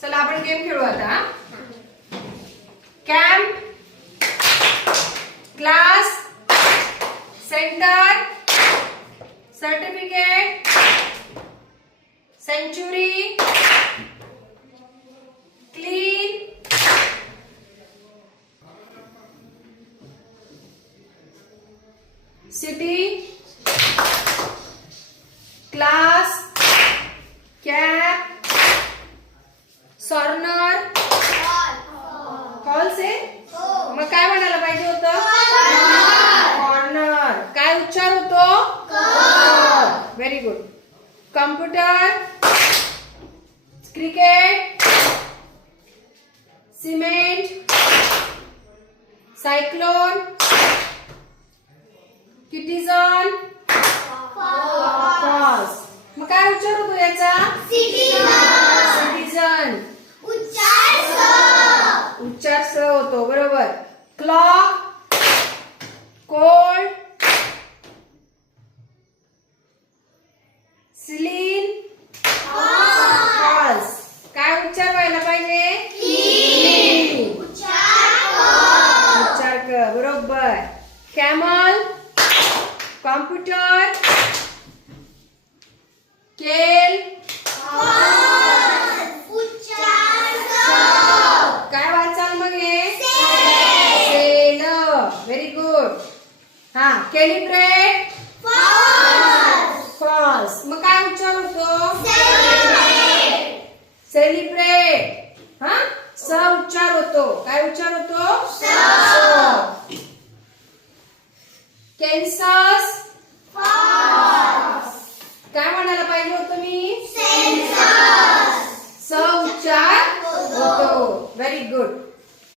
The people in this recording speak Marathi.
चला आपण गेम खेळू आता. Camp, class, centre, certificate, century, clean, city, class, cap, corner, hall से मग काय म्हणायला पाहिजे होतं? कॉर्नर. काय उच्चार होतो? Very good. Computer, cricket, cement, cyclone, citizen, cause. मग काय उच्चार होतो याचा? सिटीजन. उच्चार स होतो. बरोबर. Clock, cold, सिलीन, cause. काय उच्चार व्हायला पाहिजे? उच्चार क. बरोबर. कॅमल, कॉम्प्युटर, केल, काय वाचाल मग हे? सेल. Very good. हा. Calibrate, false. मग काय उच्चार होतो? सेलिब्रेट. हा. स उच्चार होतो. काय उच्चार होतो? स. कॅन्सस, काय म्हणायला पाहिजे होतं मी? स उच्चार होतो. Very good.